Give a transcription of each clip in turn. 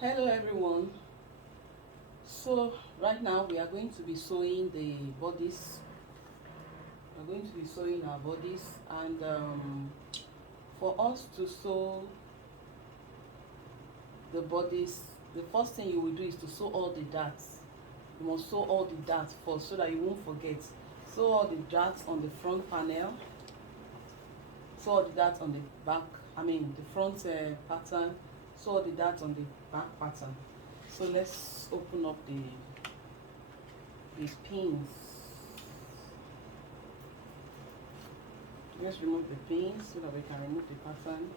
Hello everyone. So right now we are going to be sewing the bodice. We're going to be sewing our bodice, and for us to sew the bodice, the first thing you will do is to sew all the darts. You must sew all the darts first so that you won't forget. Sew all the darts on the front panel. Sew all the darts on the back. The front pattern. Sew all the darts on the back pattern. So let's open up the pins. Let's remove the pins so that we can remove the pattern.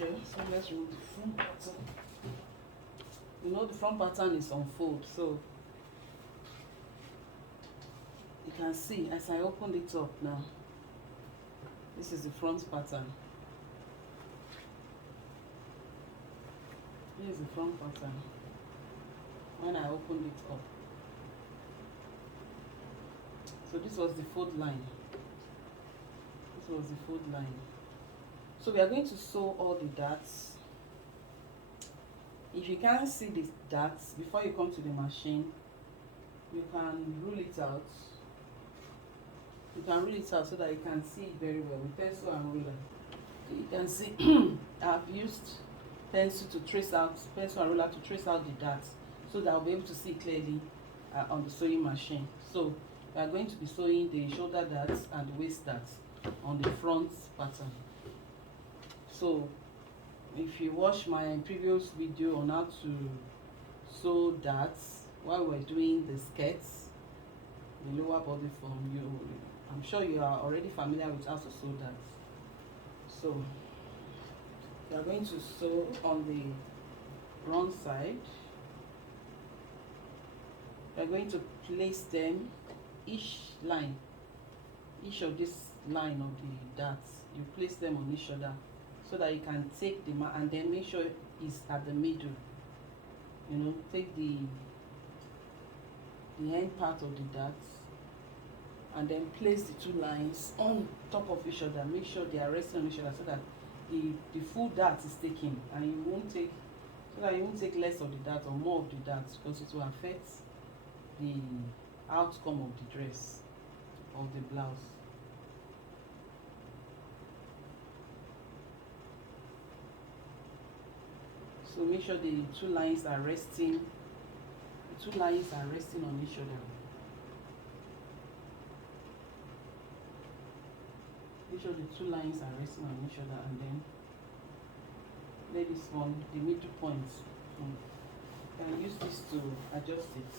Okay, so let's remove the front pattern. You know the front pattern is on fold, so you can see as I opened it up now. This is the front pattern. Here's the front pattern when I opened it up. So this was the fold line. This was the fold line. So we are going to sew all the darts. If you can't see the darts before you come to the machine, you can rule it out. You can rule it out so that you can see it very well with pencil and ruler. You can see I've used pencil and ruler to trace out the darts so that I'll be able to see clearly on the sewing machine. So we are going to be sewing the shoulder darts and the waist darts on the front pattern. So if you watch my previous video on how to sew darts while we're doing the skirts, the lower body form, I'm sure you are already familiar with how to sew darts. So we are going to sew on the wrong side. We are going to place them, each of this line of the darts, you place them on each other so that you can take the and then make sure it's at the middle. Take the end part of the darts and then place the two lines on top of each other. Make sure they are resting on each other so that the full dart is taken, and you won't take less of the dart or more of the darts, because it will affect the outcome of the dress, of the blouse. So make sure the two lines are resting. The two lines are resting on each other. Make sure the two lines are resting on each other, and then lay this one, the middle point. You can use this to adjust it,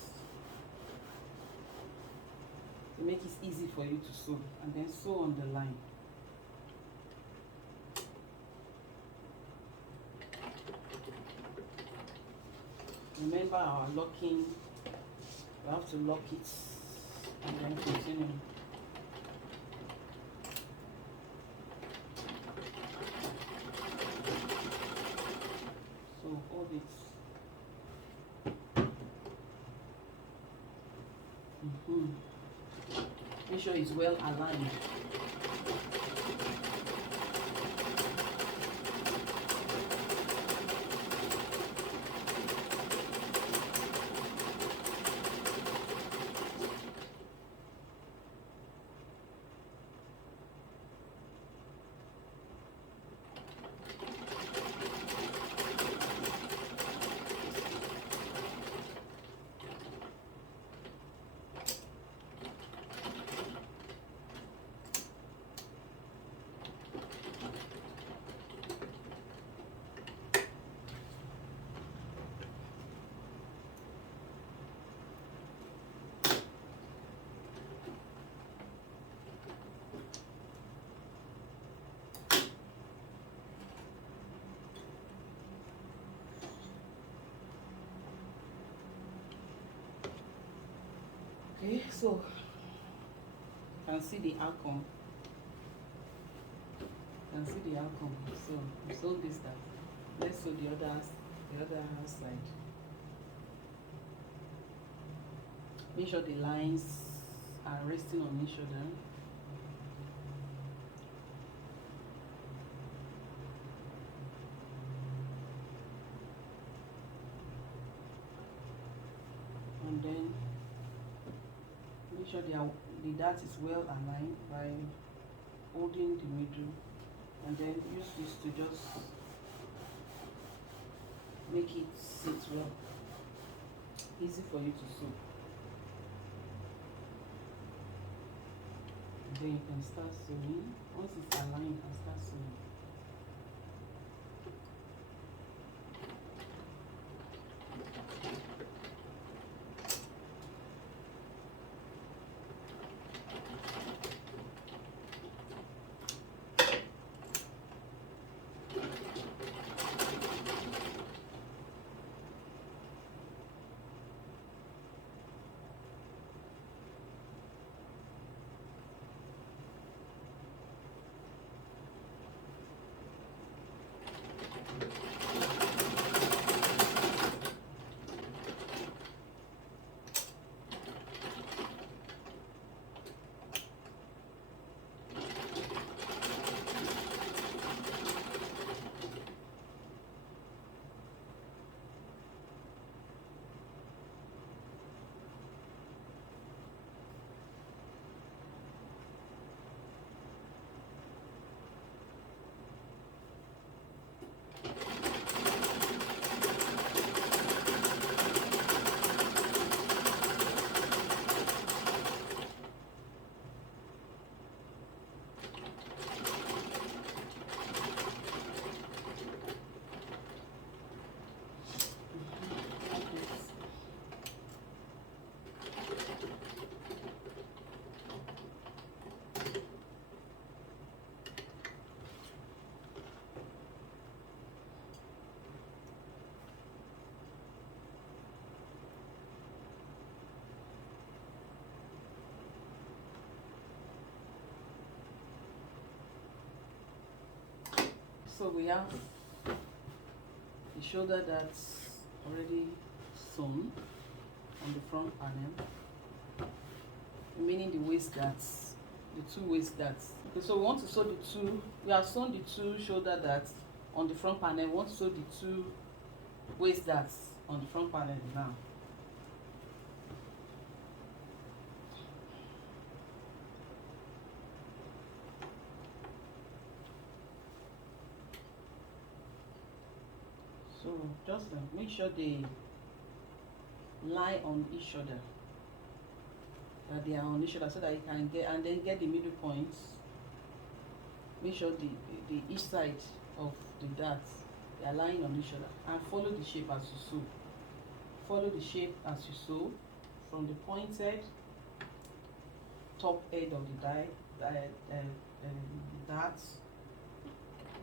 to make it easy for you to sew, and then sew on the line. Remember our locking, we have to lock it and then continue. So hold it. Make sure it's well aligned. Okay, so you can see the outcome. can see the outcome. So we sew this that. Let's sew the other side. Make sure the lines are resting on each other. And then make sure the dart is well aligned by holding the middle, and then use this to just make it sit well, easy for you to sew. And then you can start sewing. Once it's aligned, you can start sewing. So we have the shoulder that's already sewn on the front panel, meaning the waist darts, the two waist darts. Okay, so we want to sew the two, we have sewn the two shoulder darts on the front panel. We want to sew the two waist darts on the front panel now. So just make sure they lie on each other, that they are on each other, so that you can get, and then get the middle points. Make sure the each side of the darts, they are lying on each other, and follow the shape as you sew. Follow the shape as you sew from the pointed top edge of the darts,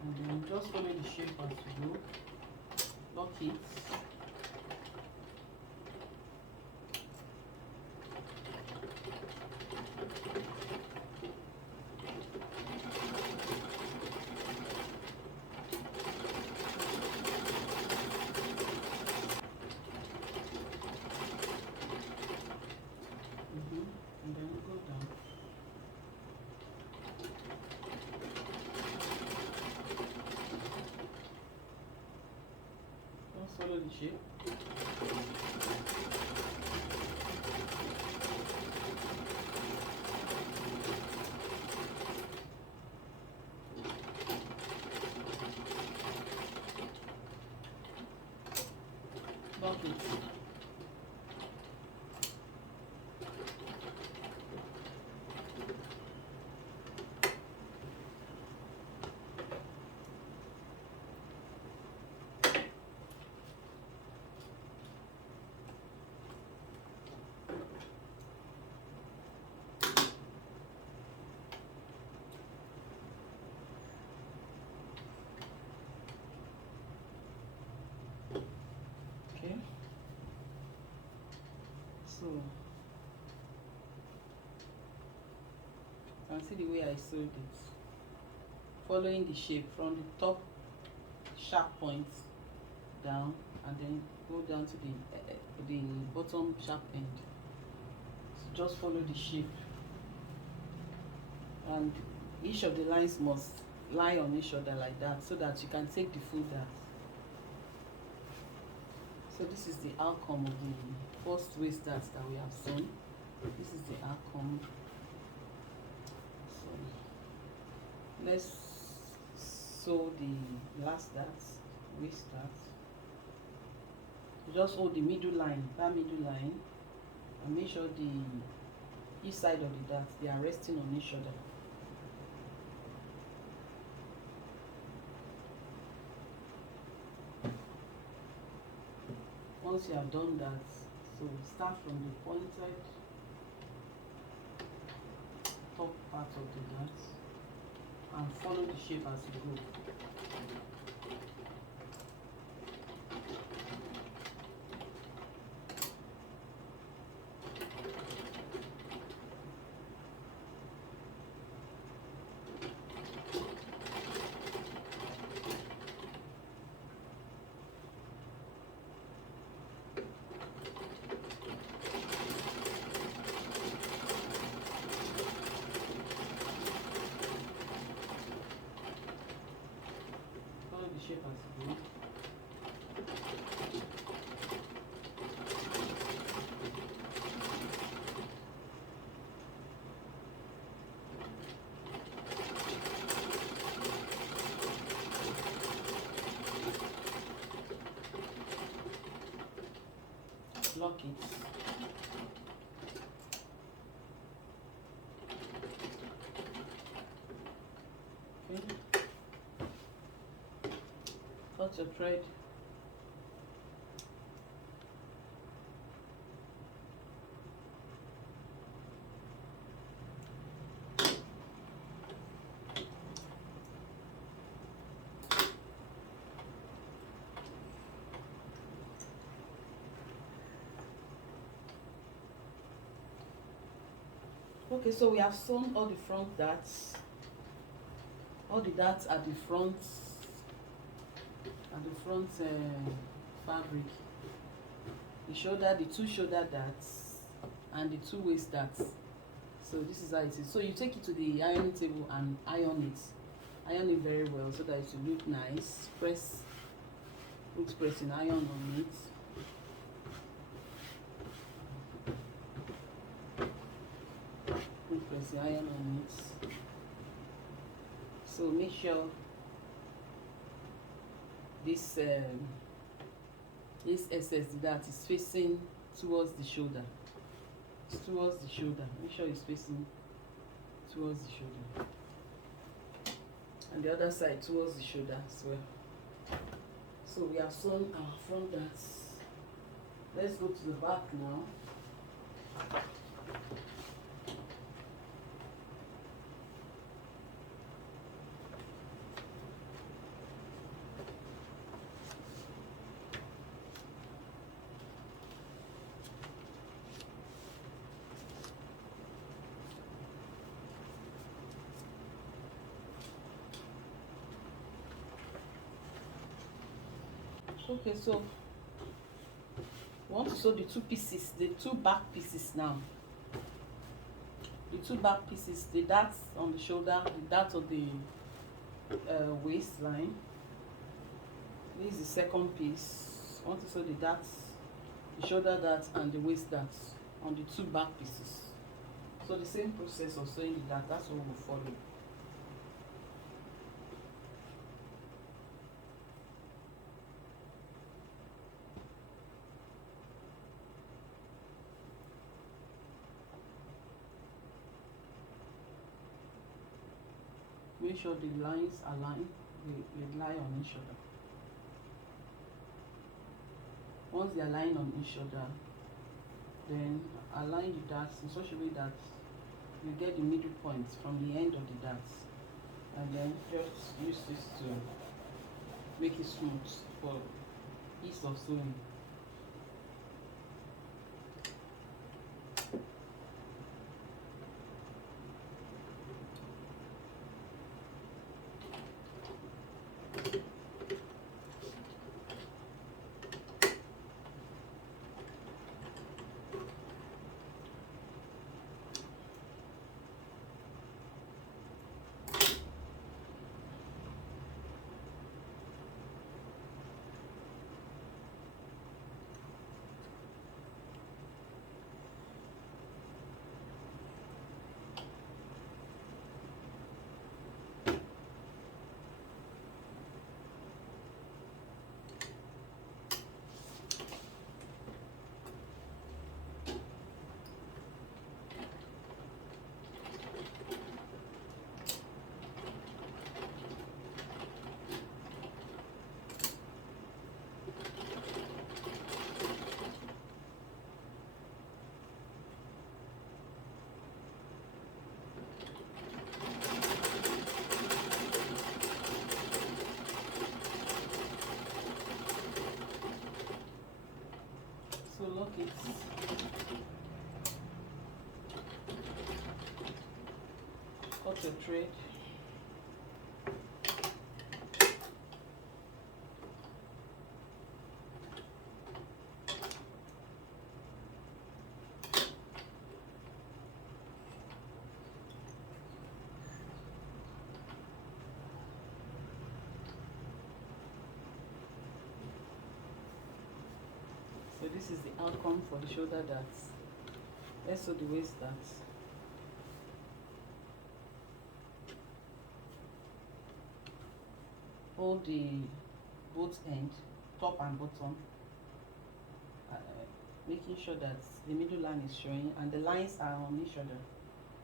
and then just follow the shape as you go. Lock it. And then go down. Just follow the shape. Lock it. Okay. So you can see the way I sewed it following the shape from the top sharp point down, and then go down to the bottom sharp end. So just follow the shape, and each of the lines must lie on each other like that, so that you can take the full dart. So this is the outcome of the first waist dart that we have sewn. This is the outcome. So let's sew the last dart, waist dart. Just hold the middle line, that middle line, and make sure each side of the dart, they are resting on each other. Once you have done that, so start from the pointed top part of the dart and follow the shape as you go. Shape as you go. Lock it. Okay. Cut your thread. Okay, so we have sewn all the front darts. All the darts at the front fabric. The shoulder, the two shoulder darts, and the two waist darts. So this is how it is. So you take it to the ironing table and iron it. Iron it very well so that it will look nice. Put pressing iron on it. Press the iron on it. So make sure this excess that is facing towards the shoulder. It's towards the shoulder. Make sure it's facing towards the shoulder. And the other side towards the shoulder as well. So we have sewn our front darts. Let's go to the back now. Okay, so we want to sew the two pieces, the two back pieces now. The two back pieces, the darts on the shoulder, the dart of the waistline. This is the second piece. I want to sew the darts, the shoulder darts and the waist darts on the two back pieces. So the same process of sewing the dart, that's what we'll follow. Make sure the lines align, they lie on each other. Once they align on each other, then align the darts in such a way that you get the middle point from the end of the darts, and then just use this to make it smooth for ease of sewing. cut your thread. So this is the outcome for the shoulder darts. Let's sew the waist darts. Hold the both end, top and bottom, making sure that the middle line is showing and the lines are on each other,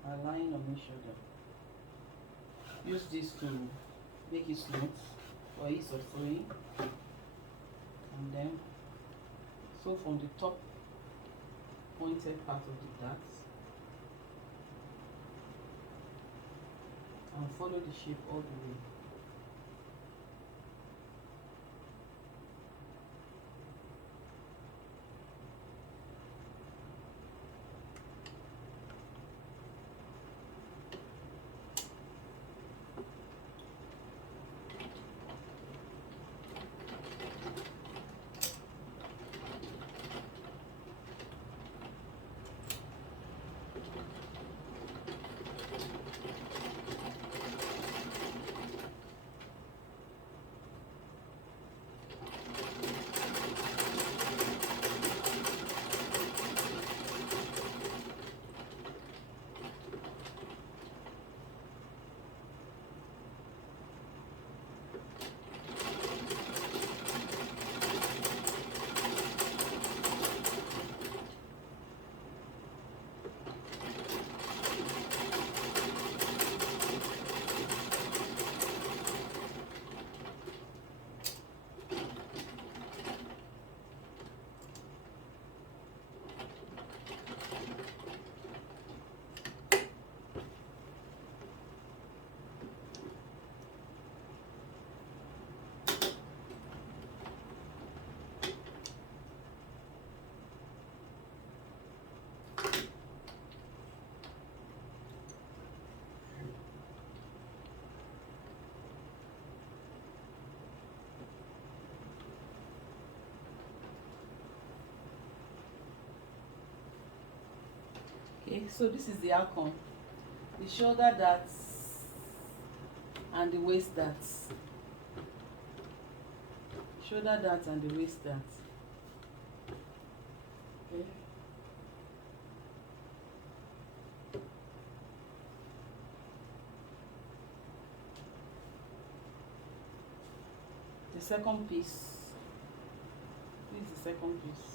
are lying on each other. Use this to make it smooth for ease of sewing, and then sew from the top pointed part of the darts and follow the shape all the way. Okay, so this is the outcome. The shoulder darts and the waist darts. Shoulder darts and the waist darts. Okay. The second piece. This is the second piece.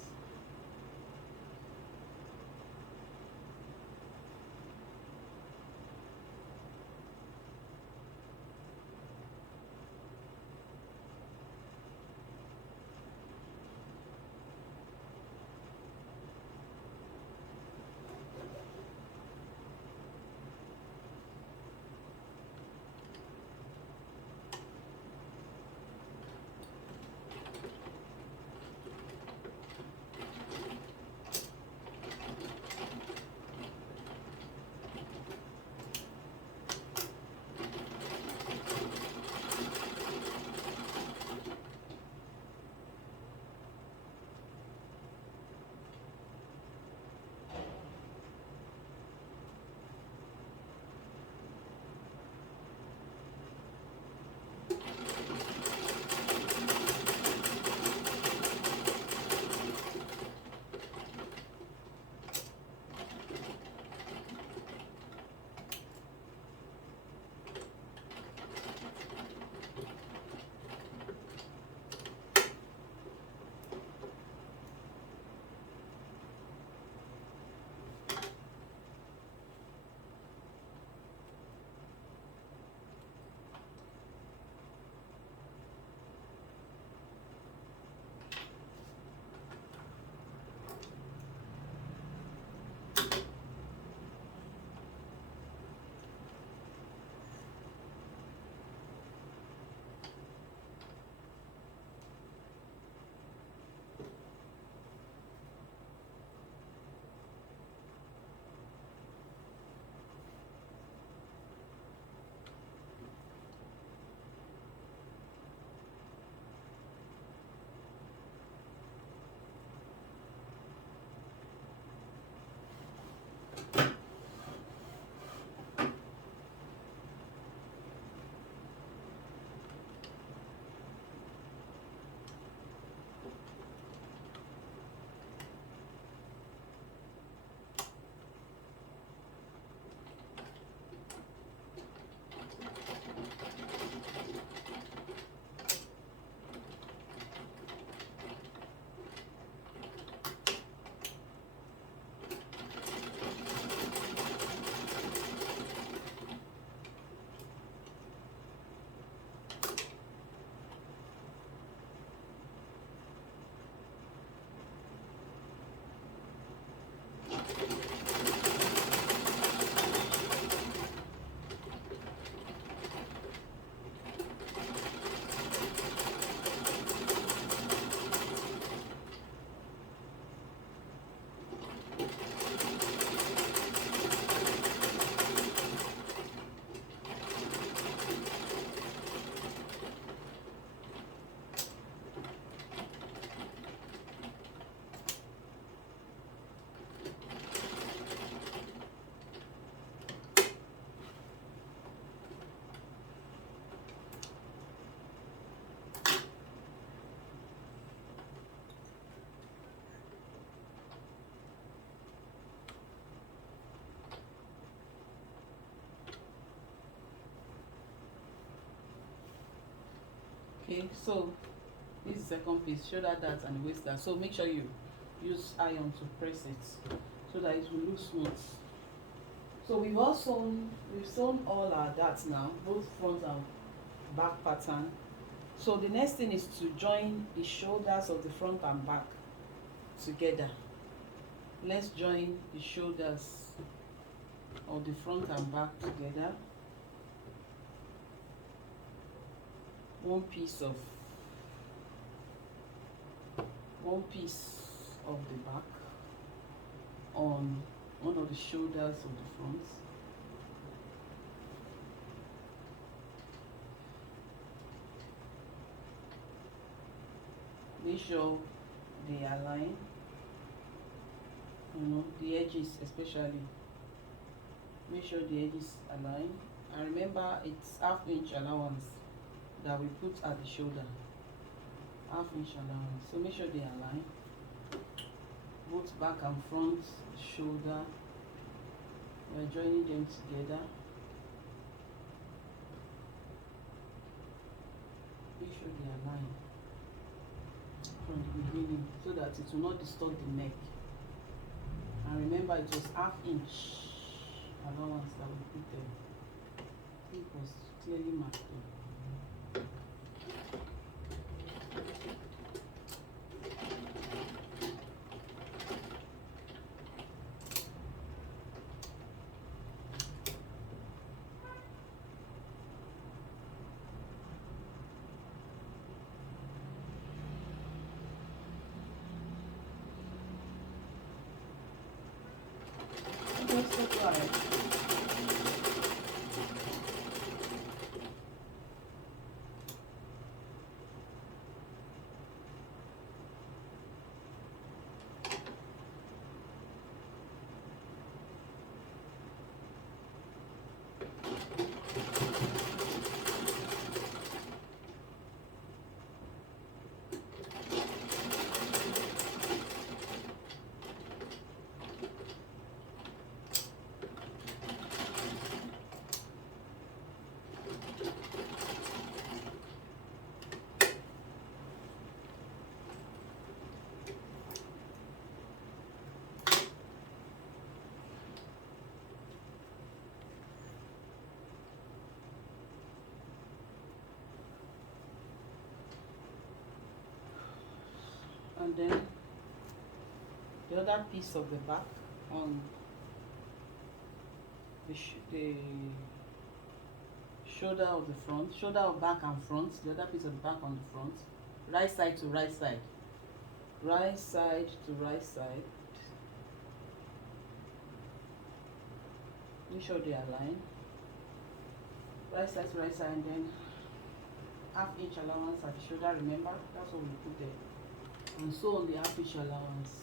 Okay, so this is the second piece, shoulder dart and waist dart. So make sure you use iron to press it so that it will look smooth. So we've sewn all our darts now, both front and back pattern. So the next thing is to join the shoulders of the front and back together. Let's join the shoulders of the front and back together. One piece of the back on one of the shoulders of the front. Make sure they align, the edges especially. Make sure the edges align, and remember it's half-inch allowance that we put at the shoulder. Half-inch allowance. So make sure they align, both back and front shoulder. We're joining them together. Make sure they align from the beginning so that it will not distort the neck. And remember, it was half-inch allowance that we put there. It was clearly marked up. Just so quiet. And then the other piece of the back on the shoulder of the front, shoulder of back and front, the other piece of the back on the front, right side to right side, right side to right side. Make sure they align, right side to right side, and then half-inch allowance at the shoulder. Remember, that's what we put there. And so on the half-inch allowance.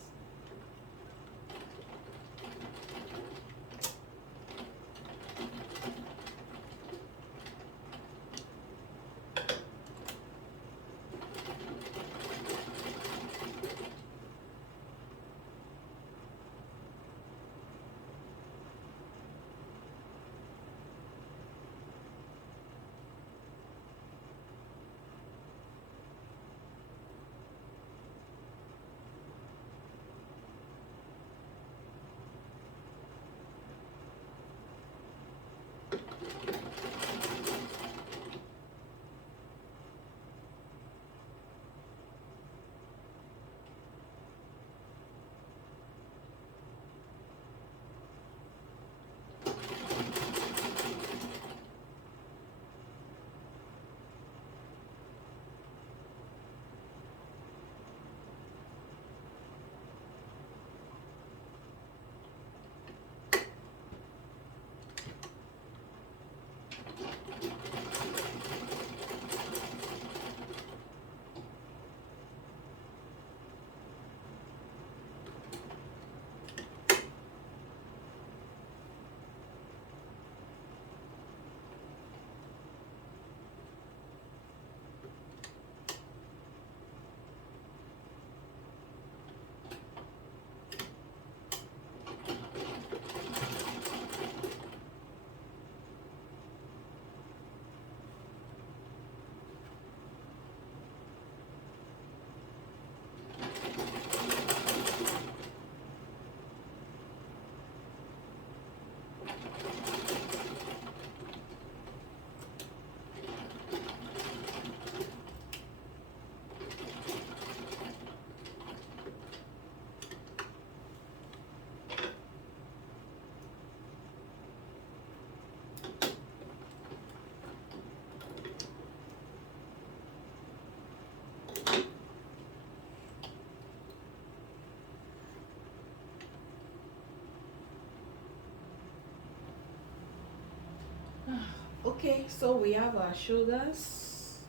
Okay, so we have our shoulders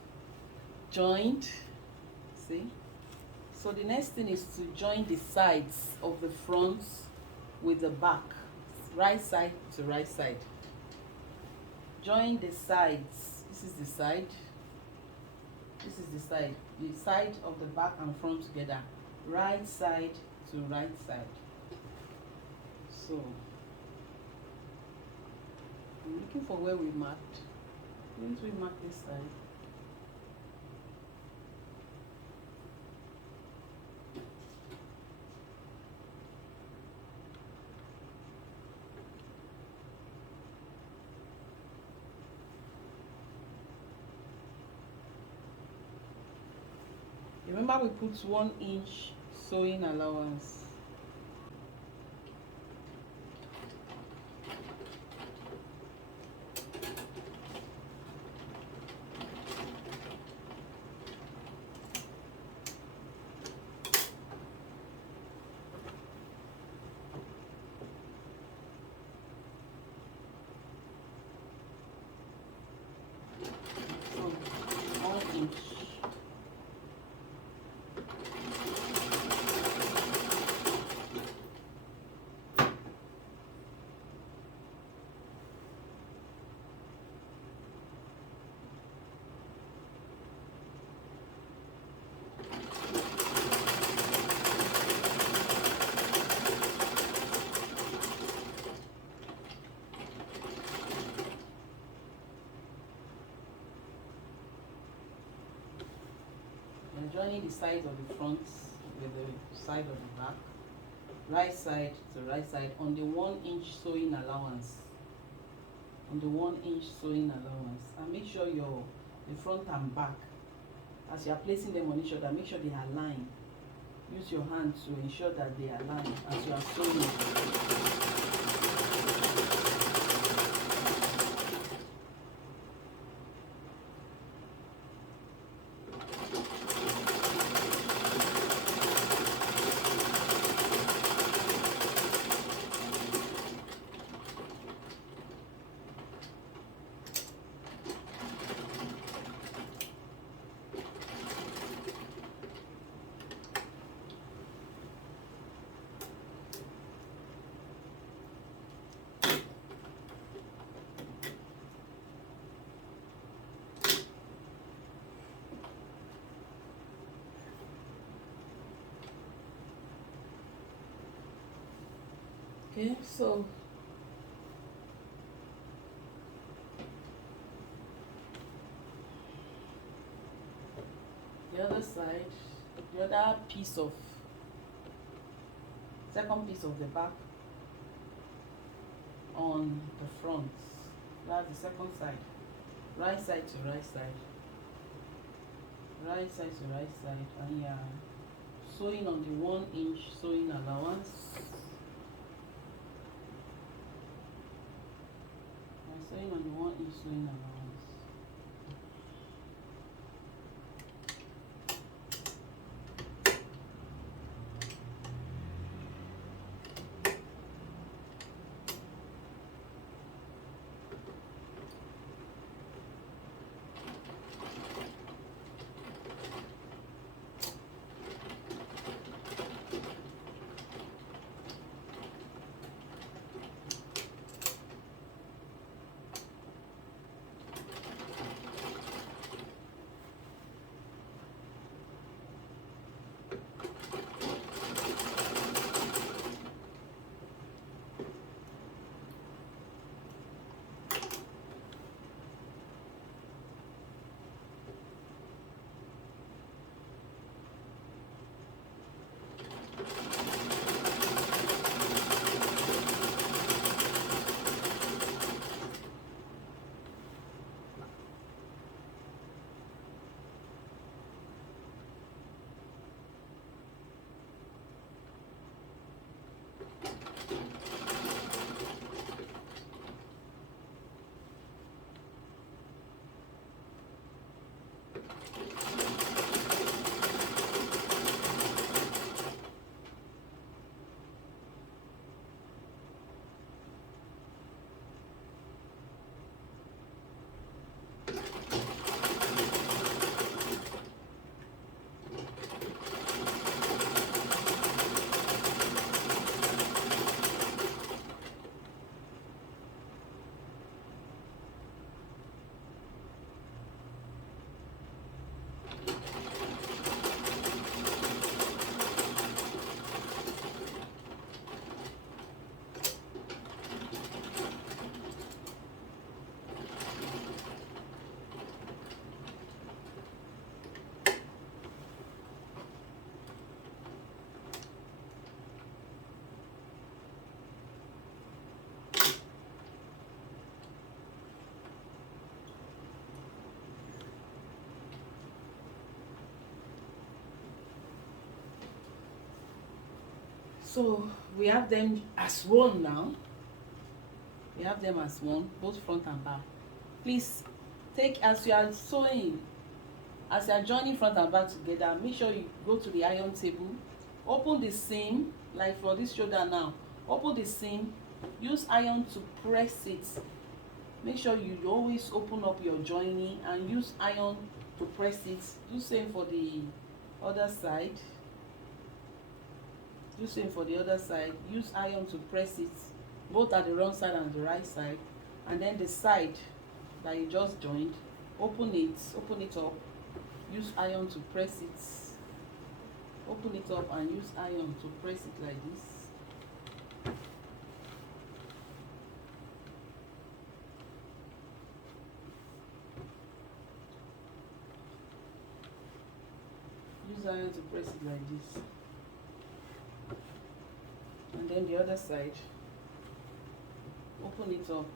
joined. See? So the next thing is to join the sides of the front with the back, right side to right side. Join the sides. This is the side. This is the side. The side of the back and front together. Right side to right side. So I'm looking for where we marked. Didn't we mark this side? Remember we put 1 inch sewing allowance. So 1 inch. Joining the sides of the front with the side of the back, right side to right side on the 1 inch sewing allowance. On the 1 inch sewing allowance, and make sure the front and back, as you are placing them on each other, make sure they are aligned. Use your hand to ensure that they are aligned as you are sewing. Okay, so the other side, the other piece of second piece of the back on the front, that's the second side, right side to right side, right side to right side, and yeah, sewing on the 1 inch sewing allowance. Sewing on the 1 inch sewing allowance. So we have them as one now. We have them as one, both front and back. Please take, as you are sewing, as you are joining front and back together, make sure you go to the iron table, open the seam, like for this shoulder now, open the seam, use iron to press it. Make sure you always open up your joining and use iron to press it. Do same for the other side. Do same for the other side. Use iron to press it, both at the wrong side and the right side. And then the side that you just joined, open it up, use iron to press it. Open it up and use iron to press it like this. Use iron to press it like this. And then the other side, open it up,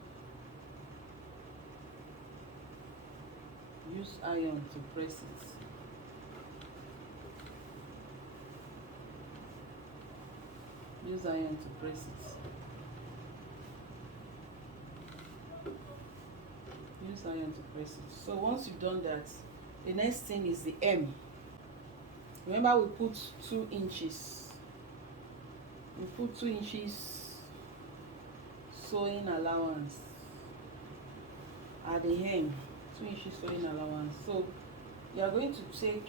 use iron to press it. Use iron to press it. Use iron to press it. So once you've done that, the next thing is the hem. Remember, we put 2 inches. We put 2 inches sewing allowance at the hem. 2 inches sewing allowance. So you are going to take,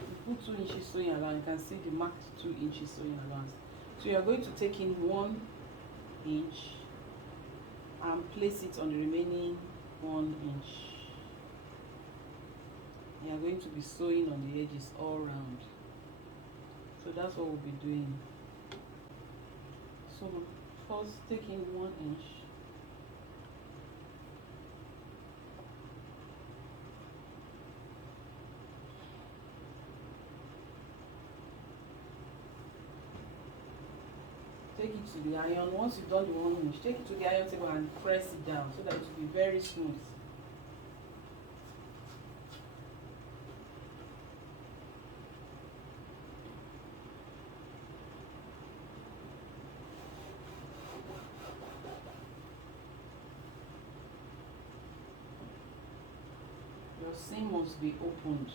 you put 2 inches sewing allowance. You can see the marked 2 inches sewing allowance. So you are going to take in 1 inch and place it on the remaining 1 inch. You are going to be sewing on the edges all round. So that's what we'll be doing. So first take in 1 inch. Take it to the iron. Once you've done the 1 inch, take it to the iron table and press it down so that it will be very smooth. Your seam must be opened.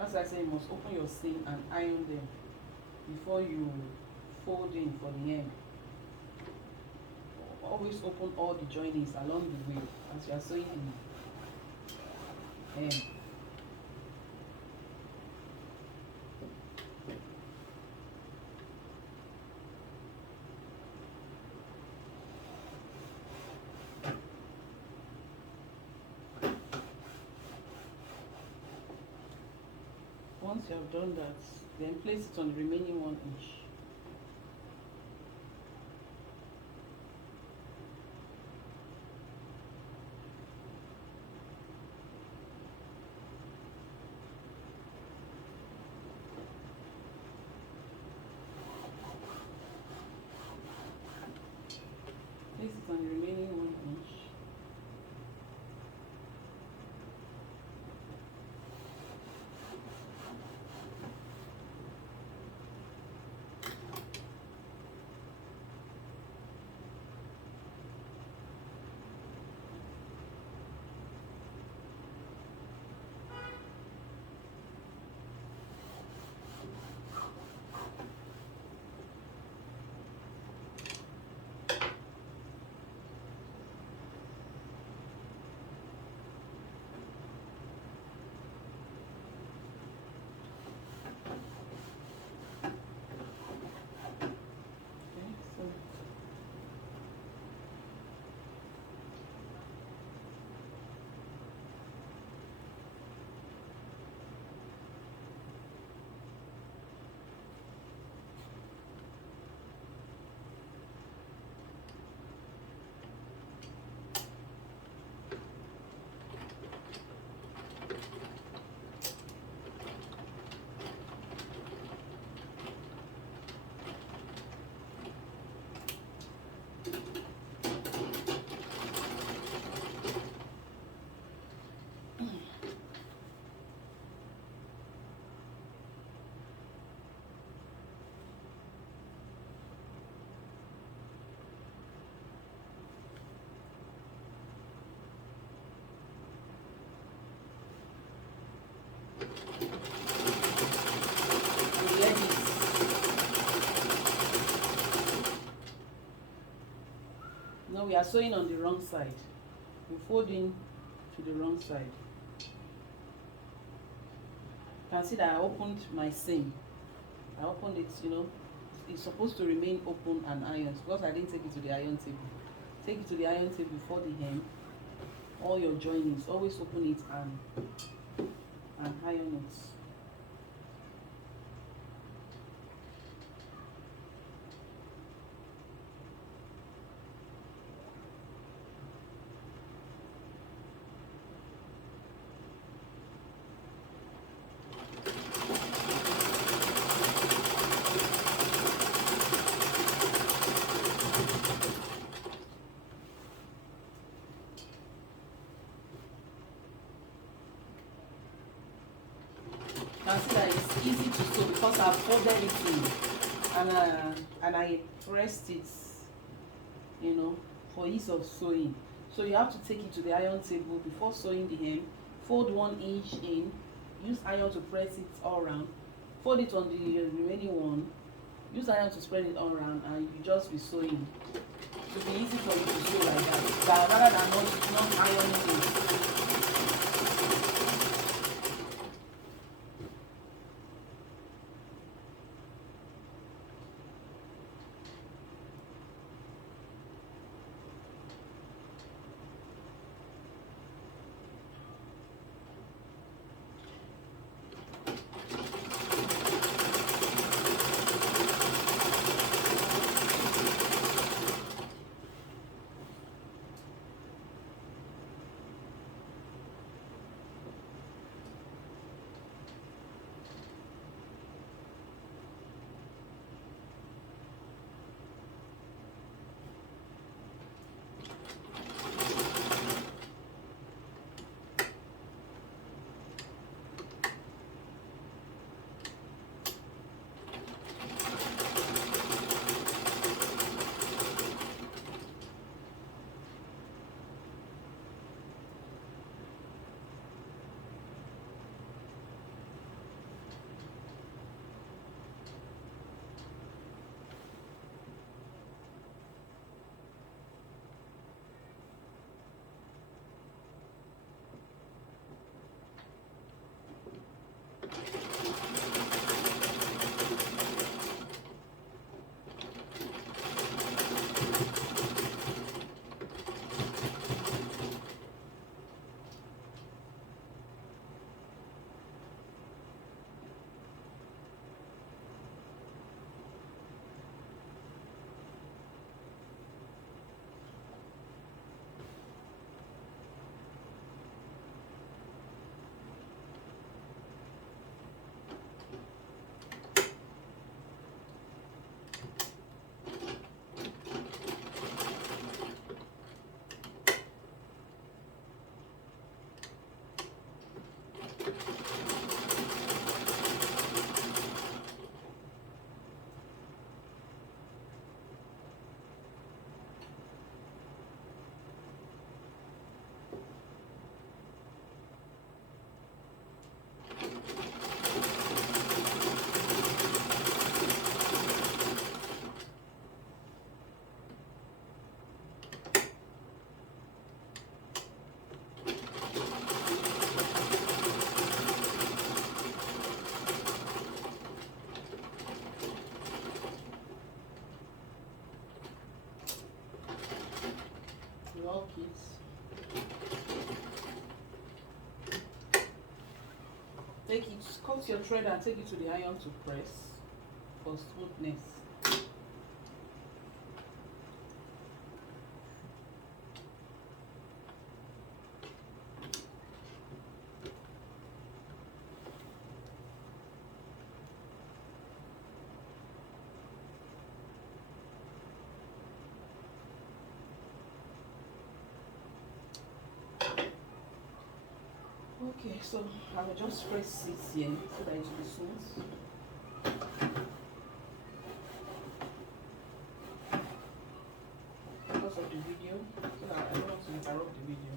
As I say, you must open your seam and iron them before you fold in for the hem. Always open all the joinings along the way as you are sewing the hem. Once you have done that, then place it on the remaining 1 inch. Place it on the remaining 1 inch. No, we are sewing on the wrong side. We fold in to the wrong side. You can see that I opened my seam. I opened it, it's supposed to remain open and ironed because I didn't take it to the iron table. Take it to the iron table before the hem. All your joinings, always open it and iron it. You can see that it's easy to sew because I've folded it in and I pressed it, for ease of sewing. So you have to take it to the iron table before sewing the hem. Fold 1 inch in, use iron to press it all around. Fold it on the remaining one, use iron to spread it all around, and you just be sewing. It will be easy for you to sew like that, but rather than not ironing it. Lock it. Cut your thread and take it to the iron to press for smoothness. Okay, so I will just press it here so that it will be smooth. Because of the video, so that I don't want to interrupt the video.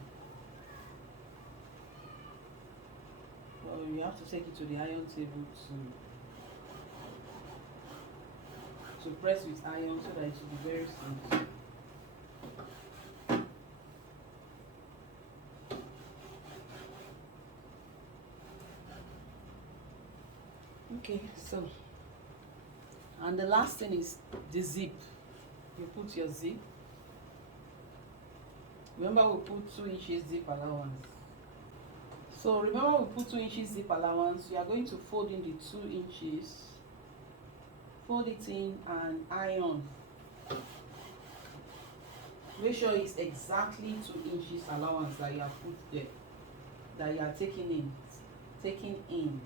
So you have to take it to the iron table to press with iron so that it will be very smooth. Okay, so, and the last thing is the zip. You put your zip. Remember we put 2 inches zip allowance. So remember we put 2 inches zip allowance. You are going to fold in the 2 inches, fold it in and iron. Make sure it's exactly 2 inches allowance that you have put there, that you are taking in.